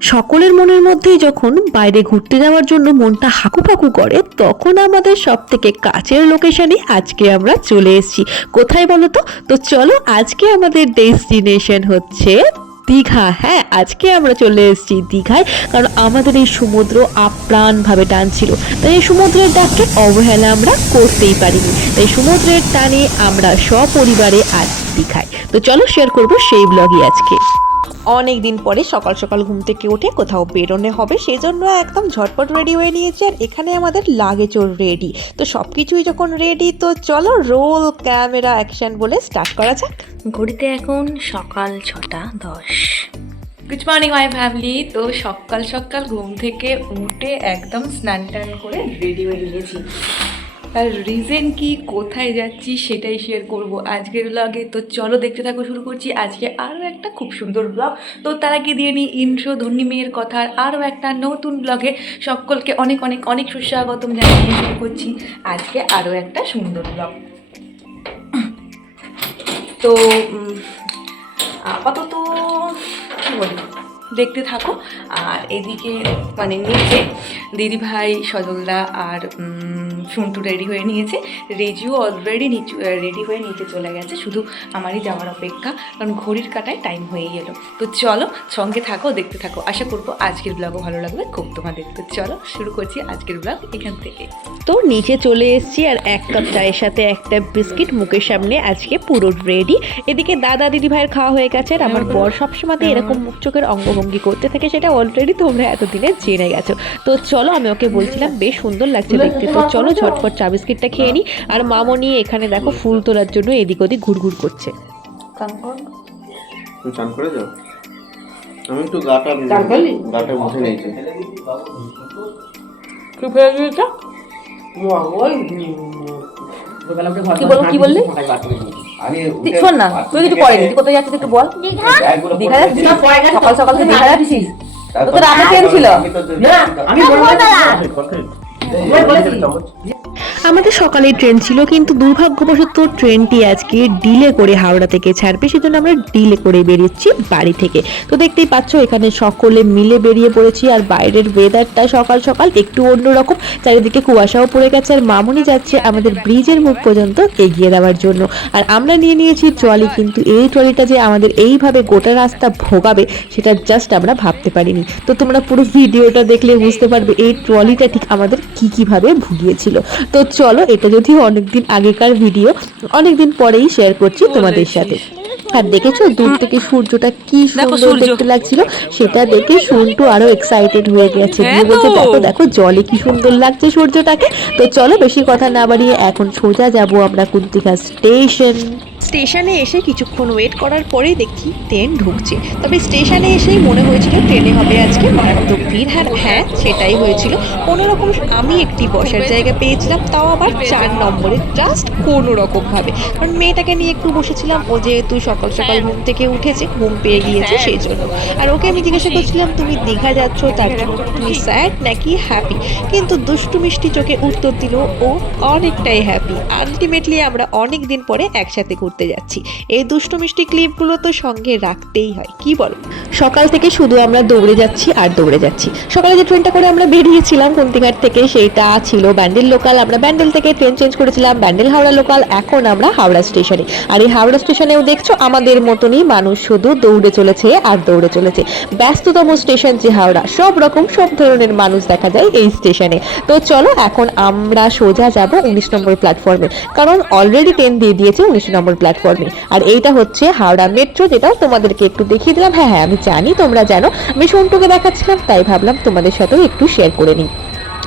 সকলের মনের মধ্যেই যখন বাইরে ঘুরতে যাওয়ার জন্য মনটা হাকুপাকু করে, তখন আমাদের সব থেকে কাছের লোকেশনে আজকে আমরা চলে এসেছি। কোথায় বলো তো? তো চলো আজকে আমাদের ডেস্টিনেশন হচ্ছে দীঘা। হ্যাঁ আজকে আমরা চলে এসেছি দীঘায়, কারণ আমাদের এই সমুদ্র আপ্রাণভাবে টানছিল তাই এই সমুদ্রের ডাককে অবহেলা আমরা করতেই পারিনি। তাই সমুদ্রের টানে আমরা সপরিবারে আজ দীঘায়। তো চলো শেয়ার করব সেই ব্লগই আজকে। অনেক দিন পরে সকাল সকাল ঘুম থেকে উঠে কোথাও বেরোনো হবে সেই জন্য একদম ঝটপট রেডি হয়ে নিয়েছি আর এখানে আমাদের লাগেজও রেডি তো সব কিছুই যখন রেডি তো চলো রোল ক্যামেরা অ্যাকশন বলে স্টার্ট করা যাক। ঘড়িতে এখন সকাল ছটা দশ। গুড মর্নিং মাই ফ্যামিলি তো সকাল সকাল ঘুম থেকে উঠে একদম স্নান টান করে রেডি হয়ে গিয়েছি। আর রিজন কি, কোথায় যাচ্ছি সেটাই শেয়ার করব আজকের ব্লগে তো চলো দেখতে থাকো, শুরু করছি আজকে আরও একটা খুব সুন্দর ব্লগ তো তার আগে দিয়ে নিই ইন্ট্রো ধন্যী মেয়ের কথার আরও একটা নতুন ব্লগে সকলকে অনেক অনেক অনেক সুস্বাগতম জানিয়ে শুরু করছি আজকে আরও একটা সুন্দর ব্লগ তো আপাতত কী বলি? দেখতে থাকো। আর এদিকে মানে নিচে দিদিভাই সজলদা আর সন্টু রেডি হয়ে নিয়েছে। রেজিও অলরেডি নিচু রেডি হয়ে নিচে চলে গেছে। শুধু আমারই যাওয়ার অপেক্ষা কারণ ঘড়ির কাটায় টাইম হয়ে গেল তো চলো সঙ্গে থাকো দেখতে থাকো। আশা করব আজকের ব্লগও ভালো লাগবে খুব তোমাদের। তো চলো শুরু করছি আজকের ব্লগ এখান থেকে। তো নিচে চলে এসেছি আর এক কাপ চায়ের সাথে একটা বিস্কিট মুখের সামনে আজকে পুরো রেডি এদিকে দাদা দিদি ভাইয়ের খাওয়া হয়ে গেছে আর আমার বর সবসময় এরকম মুখ চোখের অঙ্গভঙ্গি করতে থাকে সেটা অলরেডি তোমরা এতদিনে জেনে গেছো। তো চলো আমি ওকে বলছিলাম বেশ সুন্দর লাগছে দেখতে। তো চলো ঝটপট চা বিস্কিটটা খেয়ে নিই আর মামনি এখানে দেখো ফুল তোলার জন্য এদিক ওদিক ঘুরঘুর করছে। চান করে। যাও। আমি একটু গাটা গাটা মুছে নিয়েছি। কি তুই শোন না তুই কিছু করেনি তুই কোথায় যাচ্ছিস একটু বল দীঘা যাচ্ছিস সকাল সকাল তুই দীঘা যাচ্ছিস তো তোর রান্না ট্রেন ছিল আমি আমাদের সকালে ট্রেন ছিল, কিন্তু দুর্ভাগ্যবশত ট্রেনটি আজকে ডিলে করে হাওড়া থেকে ছাড়বে, সেজন্য আমরা ডিলে করে বেরিয়েছি বাড়ি থেকে। তো দেখতেই পাচ্ছ, এখানে সকলে মিলে বেরিয়ে পড়েছি, আর বাইরের ওয়েদারটা সকাল সকাল একটু অন্যরকম। চারিদিকে কুয়াশাও পড়ে গেছে, আর মামুনি যাচ্ছে আমাদের ব্রিজের মুখ পর্যন্ত এগিয়ে দেওয়ার জন্য। আর আমরা নিয়ে নিয়েছি ট্রলি কিন্তু এই ট্রলিটা যে আমাদের এইভাবে গোটা রাস্তা ভোগাবে, সেটা জাস্ট আমরা ভাবতে পারিনি। তো তোমরা পুরো ভিডিওটা দেখলে বুঝতে পারবে, এই ট্রলিটা ঠিক আমাদের কি কীভাবে ভুগিয়েছিল। তো চলো এটা যদিও অনেকদিন আগেকার ভিডিও অনেকদিন পরেই শেয়ার করছি তোমাদের সাথে। আর দেখেছ দূর থেকে সূর্যটা কি সুন্দর দেখতে লাগছিল? সেটা দেখে সন্টু আরও এক্সাইটেড হয়ে গেছে। দিয়ে বলছে দেখো দেখো জলে কি সুন্দর লাগছে সূর্যটাকে। তো চলো বেশি কথা না বাড়িয়ে এখন সোজা যাব আমরা কুন্তিকা স্টেশন স্টেশনে এসে কিছুক্ষণ ওয়েট করার পরেই দেখি ট্রেন ঢুকছে। তবে স্টেশনে এসেই মনে হয়েছিল ট্রেনে হবে আজকে মারাত্মক ভিড়। হ্যাঁ হ্যাঁ সেটাই হয়েছিল। কোনো রকম আমি একটি বসার জায়গা পেয়েছিলাম তাও আবার চার নম্বরে জাস্ট কোনো রকম ভাবে কারণ মেয়েটাকে নিয়ে একটু বসেছিলাম ও যেহেতু সকাল সকাল ঘুম থেকে উঠেছে ঘুম পেয়ে গিয়েছে সেই জন্য। আর ওকে আমি জিজ্ঞাসা করছিলাম তুমি দীঘা যাচ্ছ তার জন্য তুমি স্যাড নাকি হ্যাপি কিন্তু দুষ্টু মিষ্টি চোখে উত্তর দিল ও অনেকটাই হ্যাপি আলটিমেটলি আমরা অনেক দিন পরে একসাথে ঘুরতে যাচ্ছি। এই দুষ্টু মিষ্টি ক্লিপগুলো তো সঙ্গে রাখতেই হয়, কি বলো? সকাল থেকে শুধু আমরা দৌড়ে যাচ্ছি আর দৌড়ে যাচ্ছি। সকালে যে ট্রেনটা করে আমরা বেরিয়েছিলাম কুন্তিঘাট থেকে, সেইটা ছিল ব্যান্ডেল লোকাল। আমরা ব্যান্ডেল থেকে ট্রেন চেঞ্জ করেছিলাম, ব্যান্ডেল হাওড়া লোকাল, এখন আমরা হাওড়া স্টেশনে। আর এই হাওড়া স্টেশনেও দেখছ, আমাদের মতনই মানুষ শুধু দৌড়ে চলেছে আর দৌড়ে চলেছে। ব্যস্ততম স্টেশন যে হাওড়া, সব রকম, সব ধরনের মানুষ দেখা যায় এই স্টেশনে। তো চলো, এখন আমরা সোজা যাব উনিশ নম্বর প্ল্যাটফর্মে কারণ অলরেডি ট্রেন দিয়ে দিয়েছে উনিশ নম্বর প্ল্যাটফর্মে আর এইটা হচ্ছে হাওড়া মেট্রো যেটা তোমাদেরকে একটু দেখিয়ে দিলাম। হ্যাঁ হ্যাঁ আমি জানি তোমরা জানো। আমি সন্টুকে দেখাচ্ছিলাম, তাই ভাবলাম তোমাদের সাথেও একটু শেয়ার করে নিই।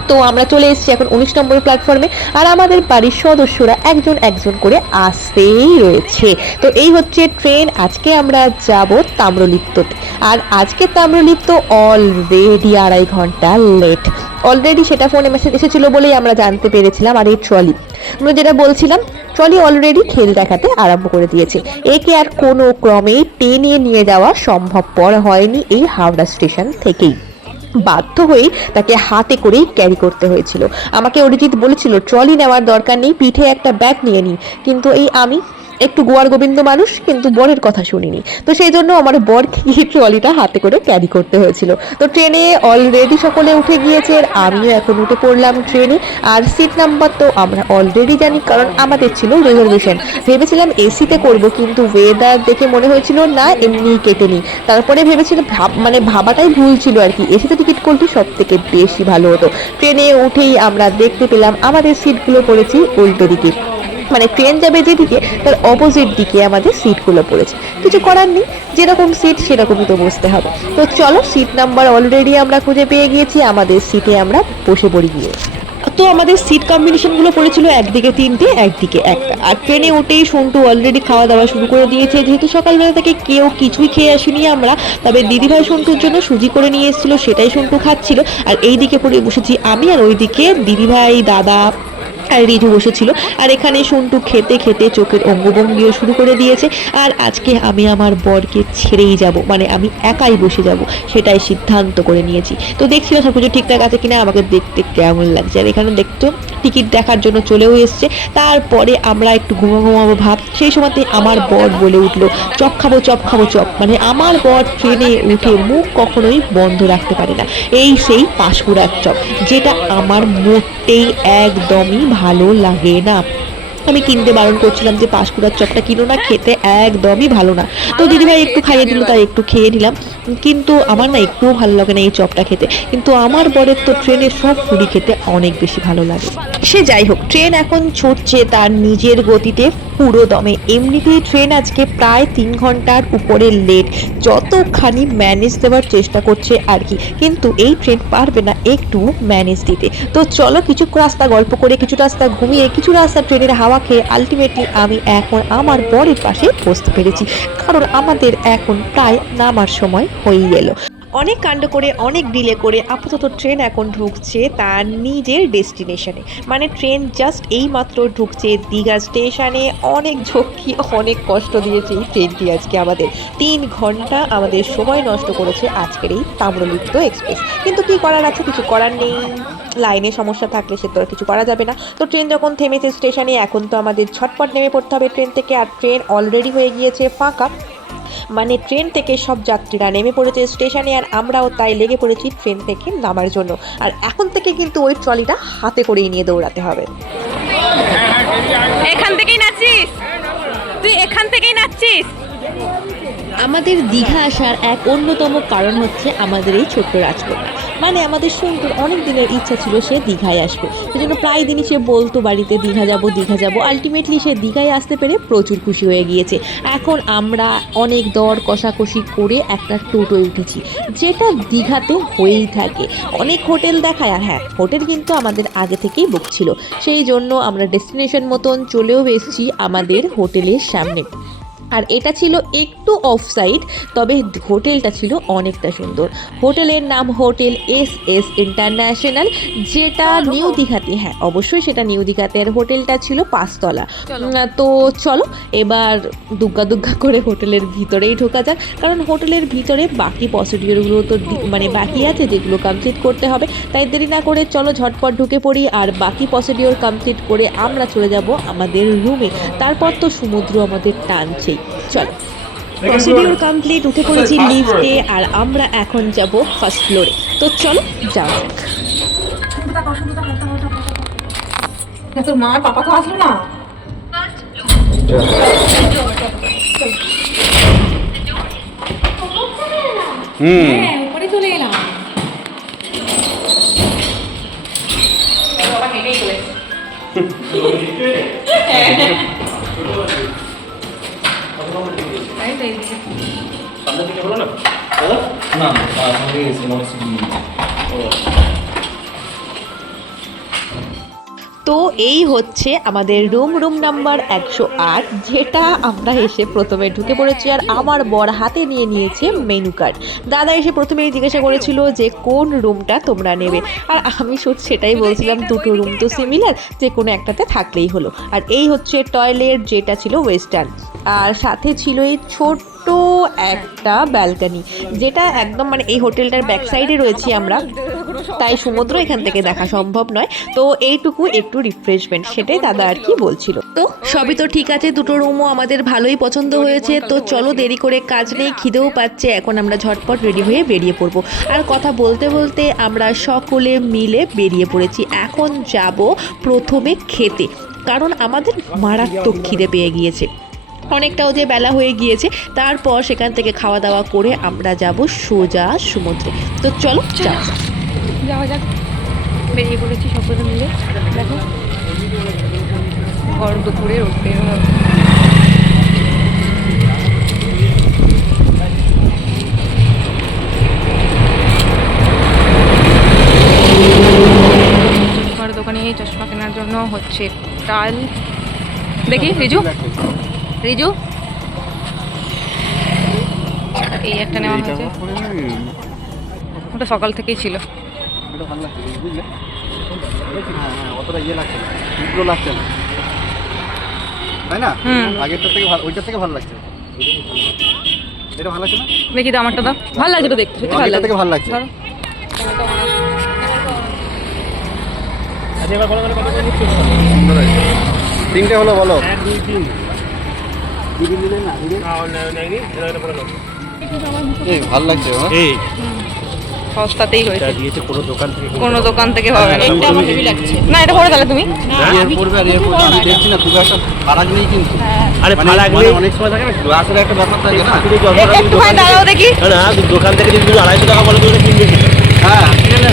তো আমরা চলে এসেছি এখন উনিশ নম্বর প্ল্যাটফর্মে আর আমাদের বাড়ির সদস্যরা একজন একজন করে আসতেই রয়েছে। তো এই হচ্ছে ট্রেন আজকে আমরা যাব তাম্রলিপ্ততে। আর আজকে তাম্রলিপ্ত অলরেডি আড়াই ঘণ্টা লেট অলরেডি সেটা ফোনে মেসেজ এসেছিল বলেই আমরা জানতে পেরেছিলাম, আর এই ট্রলি আমরা যেটা বলছিলাম, ট্রলি অলরেডি খেল দেখাতে আরম্ভ করে দিয়েছে। একে আর কোনো ক্রমেই টেনে নিয়ে যাওয়া সম্ভবপর হয়নি এই হাওড়া স্টেশন থেকেই। বাধ্য হয়ে তাকে হাতে করেই ক্যারি করতে হয়েছিল। আমাকে অরিজিৎ বলেছিল, ট্রলি নেওয়ার দরকার নেই, পিঠে একটা ব্যাগ নিয়ে নিই কিন্তু এই আমি একটু গোয়ার গোবিন্দ মানুষ, কিন্তু বরের কথা শুনিনি। তো সেই জন্য আমার বরকে গিয়ে ট্রলিটা হাতে করে ক্যারি করতে হয়েছিল। তো ট্রেনে অলরেডি সকলে উঠে গিয়েছে, আর আমিও এখন উঠে পড়লাম ট্রেনে। আর সিট নাম্বার তো আমরা অলরেডি জানি, কারণ আমাদের ছিল রিজার্ভেশন ভেবেছিলাম এসিতে করব, কিন্তু ওয়েদার দেখে মনে হয়েছিল, না এমনি কেটে নিই। তারপরে ভেবেছিলাম, ভাব মানে ভাবাটাই ভুল ছিল আর কি। এসিতে টিকিট করলে সব থেকে বেশি ভালো হতো। ট্রেনে উঠেই আমরা দেখতে পেলাম, আমাদের সিটগুলো পড়েছি উল্টো দিকে। মানে ট্রেন যাবে যেদিকে, তার অপোজিট দিকে আমাদের সিটগুলো পড়েছে। কিছু করার নেই, যেরকম সিট সেরকমই তো বসতে হবে। তো চলো সিট নাম্বার অলরেডি আমরা খুঁজে পেয়ে গিয়েছি, আমাদের সিটে আমরা বসে পড়ি গিয়ে। তো আমাদের সিট কম্বিনেশনগুলো পড়েছিল একদিকে তিনটে, একদিকে একটা। আর ট্রেনে উঠেই সন্টু অলরেডি খাওয়া দাওয়া শুরু করে দিয়েছে। যেহেতু সকালবেলা থেকে কেউ কিছুই খেয়ে আসিনি আমরা, তবে দিদিভাই সন্টুর জন্য সুজি করে নিয়ে এসেছিল, সেটাই সন্টু খাচ্ছিল। আর এই দিকে পড়ে বসেছি আমি আর ওইদিকে দিদিভাই, দাদা আর রিজু বসেছিল আর এখানে সন্টু খেতে খেতে চোখের অঙ্গভঙ্গিও শুরু করে দিয়েছে। আর আজকে আমি আমার বরকে ছেড়েই যাব মানে আমি একাই বসে যাব, সেটাই সিদ্ধান্ত করে নিয়েছি। তো দেখছিলাম সব কিছু ঠিকঠাক আছে কিনা, আমাকে দেখতে কেমন লাগছে। আর এখানে দেখতো টিকিট দেখার জন্য চলেও এসছে। তারপরে আমরা একটু ঘুমো ঘুমাবো ভাব, সেই সময়তে আমার বর বলে উঠল, চপ খাব চপ খাব, চপ। মানে আমার বর ট্রেনে উঠে মুখ কখনোই বন্ধ রাখতে পারে না। এই সেই পাঁশকুড়ার চপ, যেটা আমার মোটেই একদমই ভালো লাগে না। আমি কিনতে বারণ করছিলাম যে পাঁশকুড়ার চপটা কিনো না খেতে একদমই ভালো না। তো দিদিভাই একটু খাইয়ে দিল তাই একটু খেয়ে নিলাম। কিন্তু আমার না একটুও ভালো লাগে না এই চপটা খেতে। কিন্তু আমার বরের তো ট্রেনে সব ফুডি খেতে অনেক বেশি ভালো লাগে। সে যাই হোক, ট্রেন এখন ছুটছে তার নিজের গতিতে পুরো দমে। এমনিতেই ট্রেন আজকে প্রায় তিন ঘণ্টার উপরে লেট যতখানি ম্যানেজ দেওয়ার চেষ্টা করছে আর কি। কিন্তু এই ট্রেন পারবে না একটু ম্যানেজ দিতে। তো চলো কিছু রাস্তা গল্প করে, কিছু রাস্তা ঘুমিয়ে, কিছু রাস্তা ট্রেনের হাওয়া খেয়ে আলটিমেটলি আমি এখন আমার বরের পাশে বসতে পেরেছি। কারণ আমাদের এখন প্রায় নামার সময় হয়েই এলো অনেক কাণ্ড করে, অনেক ডিলে করে আপাতত ট্রেন এখন ঢুকছে তার নিজের ডেস্টিনেশনে। মানে ট্রেন জাস্ট এই মাত্র ঢুকছে দীঘা স্টেশনে। অনেক ঝক্কি, অনেক কষ্ট দিয়েছে এই ট্রেনটি আজকে আমাদের। তিন ঘণ্টা আমাদের সময় নষ্ট করেছে আজকের এই তাম্রলিপ্ত এক্সপ্রেস। কিন্তু কি করার আছে? কিছু করার নেই। লাইনে সমস্যা থাকলে সে তো আর কিছু করা যাবে না। তো ট্রেন যখন থেমেছে স্টেশনে, এখন তো আমাদের ছটপট নেমে পড়তে হবে ট্রেন থেকে। আর ট্রেন অলরেডি হয়ে গিয়েছে ফাঁকা। মানে ট্রেন থেকে সব যাত্রীরা নেমে পড়েছে স্টেশনে আর আমরাও তাই লেগে পড়েছি ট্রেন থেকে নামার জন্য। আর এখন থেকে কিন্তু ওই ট্রলিটা হাতে করেই নিয়ে দৌড়াতে হবে। এখান থেকেই নাচিস তুই এখান থেকেই নাচছিস? আমাদের দীঘা আসার এক অন্যতম কারণ হচ্ছে আমাদের এই ছোট্ট রাজকন্যা। মানে আমাদের সন্তুর অনেক দিনের ইচ্ছা ছিল সে দীঘায় আসবে। সেজন্য প্রায় দিনই সে বলতো বাড়িতে, দীঘা যাব দীঘা যাব। আলটিমেটলি সে দীঘায় আসতে পেরে প্রচুর খুশি হয়ে গিয়েছে। এখন আমরা অনেক দর কষাকষি করে একটা টোটোয় উঠেছি, যেটা দীঘাতে হয়েই থাকে। অনেক হোটেল দেখায়, আর হ্যাঁ হোটেল কিন্তু আমাদের আগে থেকেই বুক ছিল। সেই জন্য আমরা ডেস্টিনেশন মতন চলেও এসেছি আমাদের হোটেলের সামনে। আর এটা ছিল একটু অফ সাইড তবে হোটেলটা ছিল অনেকটা সুন্দর। হোটেলের নাম হোটেল এস এস ইন্টারন্যাশনাল যেটা নিউ দীঘাতে হ্যাঁ অবশ্যই সেটা নিউ দীঘাতে আর হোটেলটা ছিল পাঁচতলা। তো চলো এবার দুগ্গা দুগ্গা করে হোটেলের ভিতরেই ঢোকা যাক কারণ হোটেলের ভিতরে বাকি প্রসিডিওরগুলো তো মানে বাকি আছে যেগুলো কমপ্লিট করতে হবে। তাই দেরি না করে চলো ঝটপট ঢুকে পড়ি আর বাকি প্রসিডিওর কমপ্লিট করে আমরা চলে যাব আমাদের রুমে তারপর তো সমুদ্র আমাদের টানছেই। চলো। প্রসিডিওর কমপ্লিট উঠে পড়েছি লিফটে আর আমরা এখন যাব ফার্স্ট ফ্লোরে তো চলো যাও তোর মা আর পাপা তো আসলো না? হুম। উপরে চলে এলাম। না? সঙ্গে গেছি মনসিদ্ধি তো এই হচ্ছে আমাদের রুম রুম নাম্বার একশো আট যেটা আমরা এসে প্রথমে ঢুকে পড়েছি আর আমার বর হাতে নিয়ে নিয়েছে মেনু কার্ড দাদা এসে প্রথমেই জিজ্ঞাসা করেছিল যে কোন রুমটা তোমরা নেবে। আর আমি শুধু সেটাই বলছিলাম দুটো রুম তো সিমিলার যে কোনো একটাতে থাকলেই হলো। আর এই হচ্ছে টয়লেট যেটা ছিল ওয়েস্টার্ন আর সাথে ছিল এই ছোট্ট একটা ব্যালকানি, যেটা একদম মানে এই হোটেলটার ব্যাক সাইডে রয়েছি আমরা। তাই সমুদ্র এখান থেকে দেখা সম্ভব নয়। তো এইটুকু একটু রিফ্রেশমেন্ট সেটাই দাদা আর কি বলছিল। তো সবই তো ঠিক আছে, দুটো রুমও আমাদের ভালোই পছন্দ হয়েছে। তো চলো দেরি করে কাজ নেই, খিদেও পাচ্ছে, এখন আমরা ঝটপট রেডি হয়ে বেরিয়ে পড়ব। আর কথা বলতে বলতে আমরা সকলে মিলে বেরিয়ে পড়েছি। এখন যাব প্রথমে খেতে, কারণ আমাদের মারাত্মক খিদে পেয়ে গিয়েছে। অনেকটাও যে বেলা হয়ে গিয়েছে তারপর সেখান থেকে খাওয়া দাওয়া করে আমরা যাব সোজা সমুদ্রে। তো চলো যাও যাওয়া যাক। বেরিয়ে পড়েছি সকলে মিলে। দেখো। দুপুরে দোকানে চশমা কেনার জন্য হচ্ছে টাল দেখি রিজু? রিজু এই একটা নেওয়া হয়েছে ওটা সকাল থেকেই ছিল অতটা ইয়ে লাগছে না লাগছে না তাই না। আগেরটা থেকে ভালো ওইটার থেকে ভালো লাগছে এটা ভালো লাগছে না দেখি তো আমারটা দাও ভালো লাগছে তো দেখতে ভালো লাগছে ভালো লাগছে আচ্ছা। তিনটে হলো বলো এক দুই তিন না না নেয়নি এটা এটা বলো এই ভালো লাগছে এই। সস্তাতেই হয়েছে। দিয়েছে কোনো দোকান থেকে কোনো দোকান থেকে হবে না। এটা আমার হেভি লাগছে। না এটা পরে তাহলে তুমি। এর পড়বে আর এর পড়বে আমি দেখছি না খুব একটা ফারাক নেই কিন্তু। আরে ফারাক নেই। অনেক সময় থাকে না গ্লাসের একটা ব্যাপার থাকে না। একটু দাঁড়াও দেখি। না দোকান থেকে যদি তুমি আড়াইশো টাকা বলো তুমি কিনবে হ্যাঁ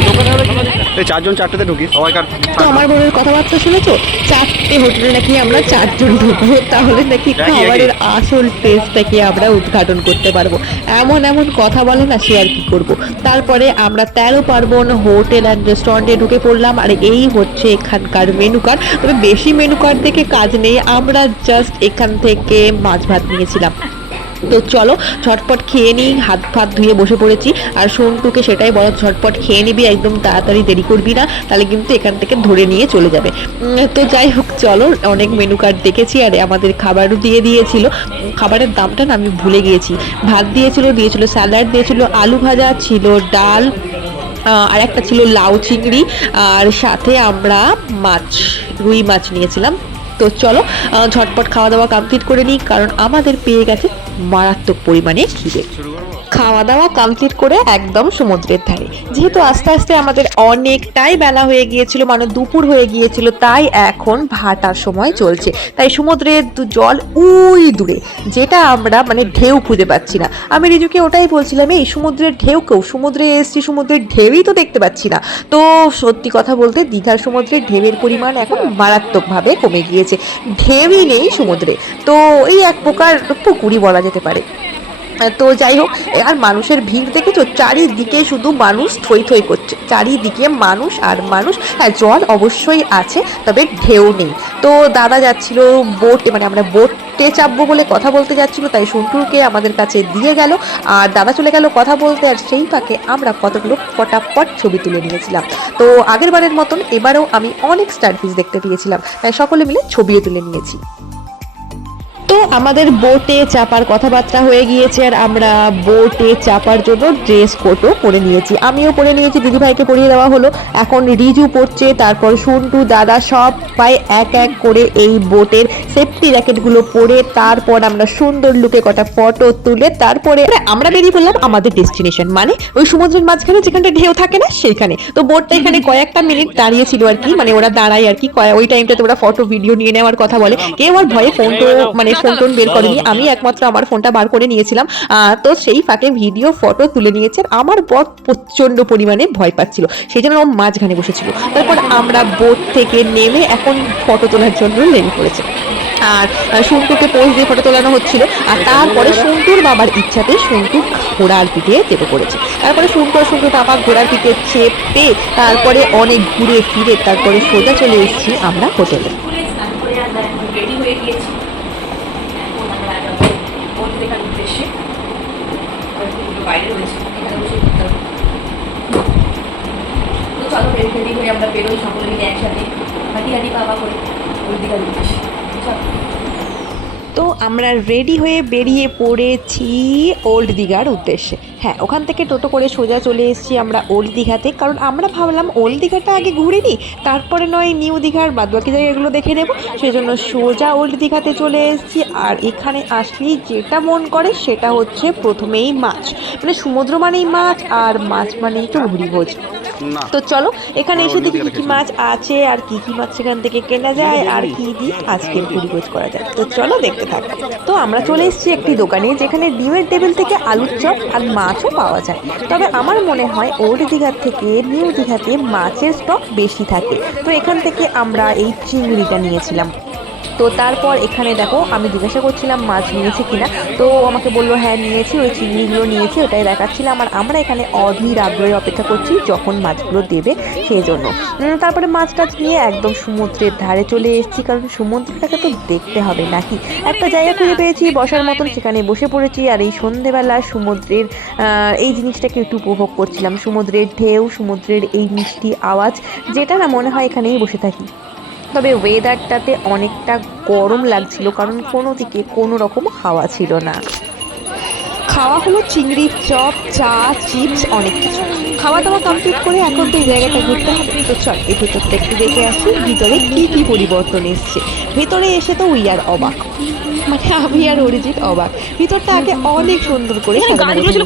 দোকানে এই চারজন চারটেতে ঢুকি সবাইকার তো আমার বোনের কথাবার্তা শুনেছো? চারটে হোটেলে নাকি আমরা চারজন ঢুকবো তাহলে নাকি। খাবারের আসল টেস্টটাকে আমরা উদ্ঘাটন করতে পারব? এমন এমন কথা বলে না সে আর কি করব। তারপরে আমরা তেরো পার্বণ হোটেল অ্যান্ড রেস্টুরেন্টে ঢুকে পড়লাম আর এই হচ্ছে এখানকার মেনু কার্ড তবে বেশি মেনু কার্ড দেখে কাজ নেই আমরা জাস্ট এখান থেকে মাছ ভাত নিয়েছিলাম। তো চলো, ঝটপট খেয়ে নিই, হাত ফাত ধুয়ে বসে পড়েছি। আর সন্টুকে সেটাই বলো, ঝটপট খেয়ে নিবি, একদম তাড়াতাড়ি দেরি করবি না, তাহলে কিন্তু এখান থেকে ধরে নিয়ে চলে যাবে। তো যাই হোক, চলো, অনেক মেনু কার্ড দেখেছি, আর আমাদের খাবারও দিয়ে দিয়েছিল। খাবারের দামটা না আমি ভুলে গিয়েছি। ভাত দিয়েছিল দিয়েছিল স্যালাড, দিয়েছিল আলু ভাজা, ছিল ডাল আর একটা ছিল লাউ চিংড়ি, আর সাথে আমরা মাছ, রুই মাছ নিয়েছিলাম। তো চলো ঝটপট খাওয়া দাওয়া কমপ্লিট করে নিই, কারণ আমাদের পেয়ে গেছে মারাত্মক পরিমাণে খিদে খাওয়া দাওয়া কমপ্লিট করে একদম সমুদ্রের ধারে। যেহেতু আস্তে আস্তে আমাদের অনেকটাই বেলা হয়ে গিয়েছিল মানে দুপুর হয়ে গিয়েছিল, তাই এখন ভাটার সময় চলছে। তাই সমুদ্রের জল উই দূরে, যেটা আমরা মানে ঢেউ খুঁজে পাচ্ছি না। আমি রিজুকে ওটাই বলছিলাম, এই সমুদ্রের ঢেউ কেউ, সমুদ্রে এসছি, সমুদ্রের ঢেউই তো দেখতে পাচ্ছি না। তো সত্যি কথা বলতে দীঘার সমুদ্রের ঢেউয়ের পরিমাণ এখন মারাত্মকভাবে কমে গিয়েছে। ঢেউই নেই সমুদ্রে। তো এই এক প্রকার পুকুরই বলা যেতে পারে। তো যাই হোক আর মানুষের ভিড় দেখেছ? চারিদিকে শুধু মানুষ থই থই করছে। চারিদিকে মানুষ আর মানুষ। হ্যাঁ জল অবশ্যই আছে, তবে ঢেউ নেই। তো দাদা যাচ্ছিল বোটে মানে আমরা বোটে চাপবো বলে কথা বলতে যাচ্ছিল, তাই সন্টুরকে আমাদের কাছে দিয়ে গেল। আর দাদা চলে গেল কথা বলতে, আর সেই ফাঁকে আমরা কতগুলো পটাপট ছবি তুলে নিয়েছিলাম। তো আগের বারের মতন এবারেও আমি অনেক স্টার পিস দেখতে পেয়েছিলাম। তাই সকলে মিলে ছবিও তুলে নিয়েছি। তো আমাদের বোটে চাপার কথাবার্তা হয়ে গিয়েছে আর আমরা বোটে চাপার জন্য ড্রেস কোটও পরে নিয়েছি। আমিও পরে নিয়েছি, দিদিভাইকে পরিয়ে দেওয়া হলো। এখন রিজু পড়ছে তারপর সন্টু, দাদা সব পায়ে এক এক করে এই বোটের সেফটি র্যাকেটগুলো পরে তারপর আমরা সুন্দর লুকে কটা ফটো তুলে তারপরে আমরা বেরিয়ে পড়লাম আমাদের ডেস্টিনেশন মানে ওই সমুদ্রের মাঝখানে যেখানটা ঢেউ থাকে না সেখানে তো বোটটা এখানে কয়েকটা মিনিট দাঁড়িয়ে ছিল আর কি মানে ওরা দাঁড়ায় আর কি। ওই টাইমটাতে ওরা ফটো ভিডিও নিয়ে নেওয়ার কথা বলে। কেউ আর ভয়ে ফোন তো মানে ফোন টোন বের করেনি। আমি একমাত্র আমার ফোনটা বার করে নিয়েছিলাম। আহ, তো সেই ফাঁকে ভিডিও ফটো তুলে নিয়েছে আর আমার বর প্রচণ্ড পরিমাণে ভয় পাচ্ছিল। সেই জন্য ও মাঝখানে বসেছিল। তারপর আমরা বোট থেকে নেমে এখন ফটো তোলার জন্য লেগে পড়েছে আর সন্টুকে পোজ দিয়ে ফটো তোলানো হচ্ছিল। আর তারপরে সন্টুর বাবার ইচ্ছাতে সন্টু ঘোড়ার পিঠে চেপে পড়েছে। তারপরে সন্টু আর সন্টু আমার ঘোড়ার পিঠে চেপে তারপরে অনেক ঘুরে ফিরে তারপরে সোজা চলে এসেছি আমরা হোটেলে। রেডি হয়ে গিয়েছি। বাইরে রয়েছে। এখানে বসে করতে হবে। তো চলো রেডি রেডি হয়ে আমরা বেরোই সকলে মিলে একসাথে। হাঁটি হাঁটি বাবা করে ওই দিকে চলো। আমরা রেডি হয়ে বেরিয়ে পড়েছি ওল্ড দীঘার উদ্দেশ্যে। হ্যাঁ ওখান থেকে টোটো করে সোজা চলে এসেছি আমরা ওল্ড দীঘাতে। কারণ আমরা ভাবলাম ওল্ড দীঘাটা আগে ঘুরে নিই তারপরে নয় নিউ দীঘার বাদবাকি জায়গাগুলো দেখে নেব। সেই জন্য সোজা ওল্ড দীঘাতে চলে এসেছি। আর এখানে আসলেই যেটা মন করে সেটা হচ্ছে প্রথমেই মাছ। মানে সমুদ্র মানেই মাছ আর মাছ মানেই তো ভুড়িভোজ না তো চলো এখানে এসে দেখি কি কি মাছ আছে আর কি কি মাছ সেখান থেকে কেনা যায় আর কি দিয়ে আজকে ভুড়িভোজ করা যায়। তো চলো দেখতে থাকো। তো আমরা চলে এসেছি একটি দোকানে যেখানে ডিমের টেবিল থেকে আলুর চপ আর মাছও পাওয়া যায়। তবে আমার মনে হয় ওল্ড দীঘার থেকে নিউ দীঘাতে মাছের স্টক বেশি থাকে। তো এখান থেকে আমরা এই চিংড়িটা নিয়েছিলাম। তো তারপর এখানে দেখো, আমি জিজ্ঞাসা করছিলাম মাছ নিয়েছি কিনা। তো আমাকে বলল হ্যাঁ নিয়েছি, ওই চিংড়িগুলো নিয়েছি, ওটাই দেখাচ্ছিলাম। আর আমরা এখানে অধীর আগ্রহে অপেক্ষা করছি যখন মাছগুলো দেবে সেই জন্য। তারপরে মাছ টাছ নিয়ে একদম সমুদ্রের ধারে চলে এসেছি, কারণ সমুদ্রটাকে তো দেখতে হবে নাকি? একটা জায়গা খুঁজে পেয়েছি, বসার মতন, সেখানে বসে পড়েছি, আর এই সন্ধেবেলা সমুদ্রের এই জিনিসটাকে একটু উপভোগ করছিলাম। সমুদ্রের ঢেউ, সমুদ্রের এই মিষ্টি আওয়াজ, যেটা না মনে হয় এখানেই বসে থাকি। তবে ওয়েদারটাতে অনেকটা গরম লাগছিল, কারণ কোনো দিকে কোনো রকম হাওয়া ছিল না। খাওয়া হলো চিংড়ির চপ, চা, চিপস, অনেক কিছু। খাওয়া দাওয়া কমপ্লিট করে এখন তো জায়গাটা ঘুরতে হবে। তো চল, এই ভেতরটা একটু দেখে আসি, ভিতরে কী কী পরিবর্তন এসছে। ভেতরে এসে তো উই আর অবাক। মানে আমি আর অরিজিৎ অবাক। ভিতরটা আগে অনেক সুন্দর করে ছিল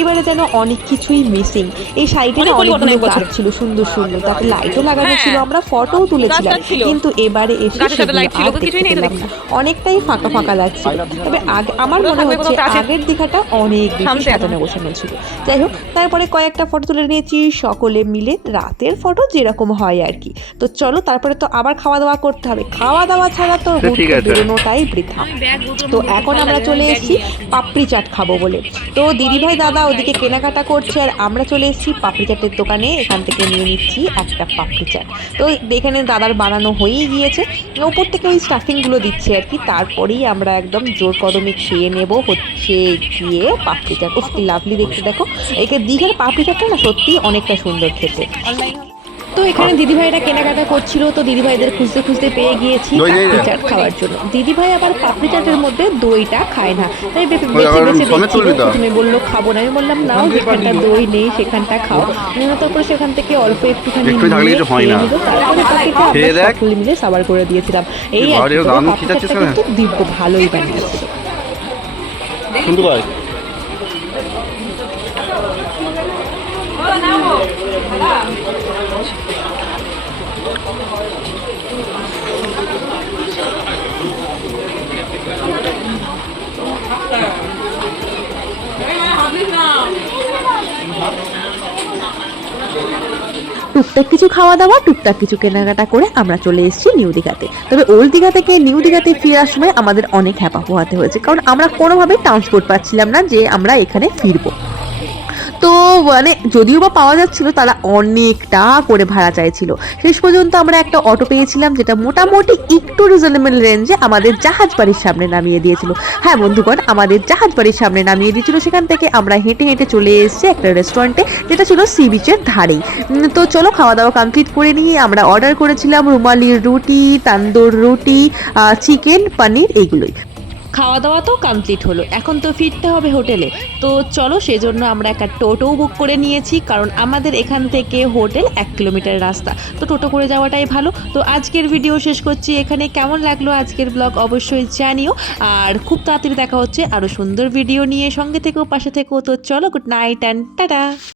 এবারে যেন অনেক কিছুই মিসিং এই সাইডে না অনেকগুলো গাছ ছিল সুন্দর সুন্দর। তাতে লাইটও লাগানো ছিল আমরা ফটোও তুলেছিলাম। কিন্তু এবারে এসে আর দেখতে পেলাম না। অনেকটাই ফাঁকা ফাঁকা লাগছিল তবে আগে আমার মনে হচ্ছে আগের দীঘাটা অনেক বেশি সাজানো গোছানো ছিল। যাই হোক তারপরে কয়েকটা ফটো তুলে নিয়েছি সকলে মিলে রাতের ফটো যেরকম হয় আর কি। তো চলো তারপরে তো আবার খাওয়া দাওয়া করতে হবে। খাওয়া দাওয়া ছাড়া তো আছে। বেরোনোটাই বৃথা। তো এখন আমরা চলে এসেছি পাপড়ি চাট খাব বলে। তো দিদিভাই দাদা ওদিকে কেনাকাটা করছে আর আমরা চলে এসেছি পাপড়ি চাটের দোকানে। এখান থেকে নিয়ে নিচ্ছি একটা পাপড়ি চাট। তো এখানে দাদার বানানো হয়েই গিয়েছে। ওপর থেকে ওই স্টাফিংগুলো দিচ্ছে আর কি। তারপরেই আমরা একদম জোর কদমে খেয়ে নেব হচ্ছে গিয়ে পাপড়ি চাট। কি লাভলি দেখতে দেখো। একে দীঘার পাপড়ি চাটটা না সত্যি অনেকটা সুন্দর খেতে। তো এখানে দিদিভাইরা কেনাকাটা করছিল তো দিদিভাইদের খুঁজতে খুঁজতে পেয়ে গিয়েছি পাপড়ি চাট খাওয়ার জন্য। দিদিভাই আবার পাপড়ি চাটের মধ্যে দইটা খায় না। তাই বে- ওই বেছে আবার বেছে সমেত দিচ্ছিল প্রথমে বলল খাব না। আমি বললাম নাও যেখানটা দই নেই সেখানটা খাও। তারপরে সেখান থেকে অল্প একটুখানি না। তারপরে আমরা। সকলে মিলে সাবার করে দিয়েছিলাম। এই না? কিন্তু দিব্য ভালোই বানিয়েছিল। পাই টুকটাক কিছু খাওয়া দাওয়া, টুকটাক কিছু কেনাকাটা করে আমরা চলে এসেছি নিউ দীঘাতে। তবে ওল্ড দীঘা থেকে নিউ দীঘাতে ফেরার সময় আমাদের অনেক হ্যাপা পোহাতে হয়েছে। কারণ আমরা কোনোভাবে ট্রান্সপোর্ট পাচ্ছিলাম না যে আমরা এখানে ফিরবো। তো মানে যদিও বা পাওয়া যাচ্ছিল, তারা অনেকটা করে ভাড়া চাইছিল। শেষ পর্যন্ত আমরা একটা অটো পেয়েছিলাম, যেটা মোটামুটি একটু রিজনেবল রেঞ্জে আমাদের জাহাজ বাড়ির সামনে নামিয়ে দিয়েছিল। হ্যাঁ বন্ধুগণ, আমাদের জাহাজ বাড়ির সামনে নামিয়ে দিয়েছিল। সেখান থেকে আমরা হেঁটে হেঁটে চলে এসেছি একটা রেস্টুরেন্টে যেটা ছিল সি বিচের ধারেই। তো চলো খাওয়া দাওয়া কমপ্লিট করে নিয়ে আমরা অর্ডার করেছিলাম রুমালির রুটি, তান্দুর রুটি চিকেন পনির এইগুলোই। খাওয়া দাওয়া তো কমপ্লিট হলো। এখন তো ফিরতে হবে হোটেলে। তো চলো সেজন্য আমরা একটা টোটোও বুক করে নিয়েছি, কারণ আমাদের এখান থেকে হোটেল এক কিলোমিটার রাস্তা। তো টোটো করে যাওয়াটাই ভালো। তো আজকের ভিডিও শেষ করছি এখানে। কেমন লাগল আজকের ব্লগ অবশ্যই জানিও। আর খুব তাড়াতাড়ি দেখা হচ্ছে আরও সুন্দর ভিডিও নিয়ে। সঙ্গে থেকেও, পাশে থেকেও। তো চলো গুড নাইট অ্যান্ড টাটা